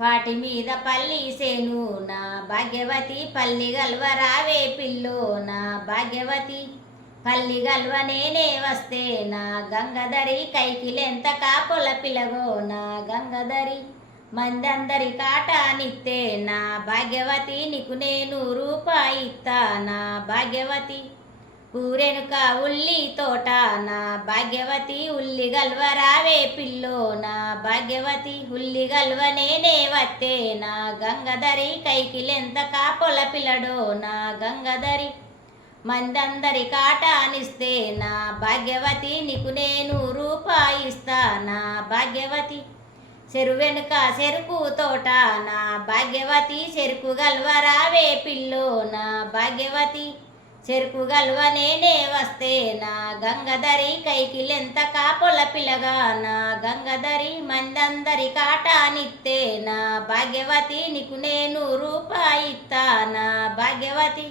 పాటి మీద పల్లి సేను నా భాగ్యవతి పల్లి గల్వ రావే పిల్లో నా భాగ్యవతి పల్లి గల్వ నేనే వస్తే నా గంగధరి కైకిలెంత కాపొల పిలగో నా గంగధరి మందందరి కాటానిత్తే నా భాగ్యవతి నీకు నేను రూపాయి ఇత్తా నా భాగ్యవతి ఊరెనుక ఉల్లి తోట నా భాగ్యవతి ఉల్లి గల్వ రావే పిల్లో నా భాగ్యవతి ఉల్లి గల్వ నేనే వత్తే నా గంగధరి కైకిలెంత కాపొల పిల్లడో నా గంగధరి మందందరి కాటానిస్తే నా భాగ్యవతి నీకు నేను రూపాయి ఇస్తా నా భాగ్యవతి చెరువెనుక చెరుకు తోట నా భాగ్యవతి చెరుకు గల్వ రావే పిల్లో నా భాగ్యవతి చెరుకు గల్వ నేనే వస్తే నా గంగధరి కైకిలెంత కాపొల పిల్లగా నా గంగధరి మందందరి కాటానిత్తే నా భాగ్యవతి నీకు నేను రూపాయి ఇత్తా నా భాగ్యవతి